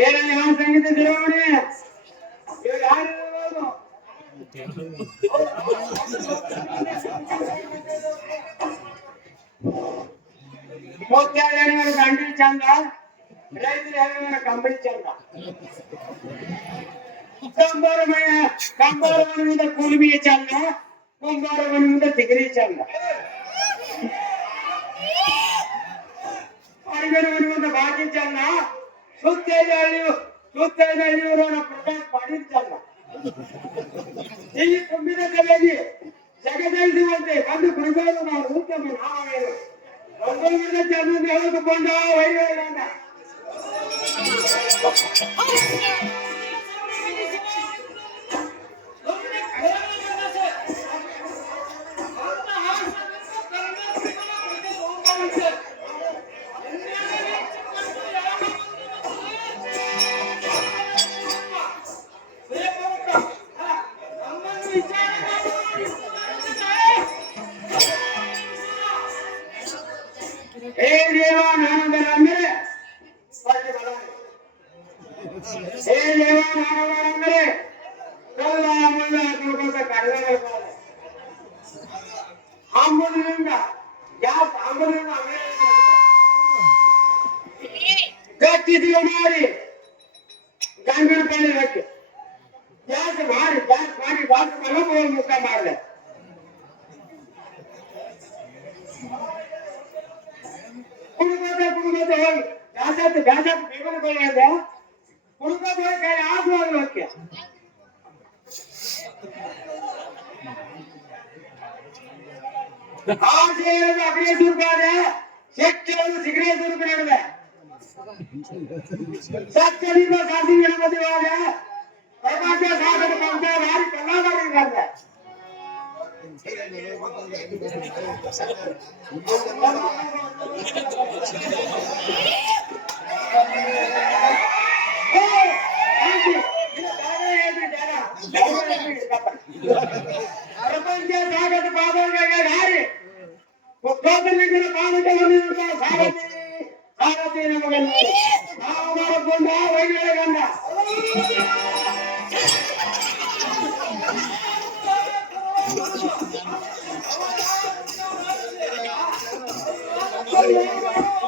ಏನಲ್ಲಿ ನಾವು ಸಂಗೀತ ತಿರುವಣಿ ಇವಾಗ ಯಾರು ಮುಖ್ಯಾಲಯ ಗಂಡಿ ಚಂದ ರೈತರು ಹೇಳಿದ ಕಂಬಳಿ ಚಂದ ಕಂಬಾರಮಣಿಯಿಂದ ಕೂಲಿಮಿಯ ಚಂದ ಕುಂಬಾರಮಣಿಯಿಂದ ತಿಗರಿ ಚಂದ ಅಡಿಗರಮಣಿಯಿಂದ ಬಾಕಿ ಚಂದ ಸುತ್ತೈದಳ್ಳಿಯವರ ಪ್ರಕಾಶ್ ಪಾಟೀಲ್ ಚಂದ ಈ ತುಂಬಿದ ಕಲೆಗೆ ಜಗದಳಿಸುವಂತೆ ಬಂದು ಬಿಡಬೇಕು ನಾವು ಉತ್ತಮ ನಾವೇನು ಒಂದೊಂದಿನ ಚಂದ ಹೇಳಿದುಕೊಂಡ ವೈವೇಗಂಡ ಗಟ್ಟಿದೀವಿ ಮಾಡಿ ಗಂಗನ ಪಳ್ಳಿ ಹಾಕಿ ಜಾಸ್ತಿ ಮಾಡಿ ಮುಖ ಮಾಡಿದೆ ಕುಡುಕೋತೆ ಹೋಗಿ ಜಾಸ್ತಿ ಬೇಗನೆ ಬಳಿ ಅಂದೆ ಕುಡುಕೋತೆ ಹೋಗಿ ಕೈ ಆಗುವಾಗ ಹೋಗ್ಯ ಅಗ್ರೇಸ್ ರೂಪಾಯಿ ಶೆಟ್ಟರು ಸಿಗರೇಟ್ ರೂಪಾಯಿ ನಡೆದೆ ಸತ್ಯದಿಂದ ಗಾಂಧಿ ಗಣಪತಿವಾಗ ಪ್ರಪಂಚ ಸಾಗರ ಪಂಚ ಭಾರಿ ಕಲಾಕಾರಿದ್ದಾರೆ ಪ್ರಪಂಚ ಸಾಗರ ಬಾಬಾಗೆ ಹಾರಿ ಗೋತಲಿಂಗನ ಪಾದಕ್ಕೆ ಸಾರಥಿ ಸಾರಥಿ ನಮಗನ್ನು ನಾವು ಮಾಡಿಕೊಂಡ ವೈದ್ಯರ ಗಂಡ Oh,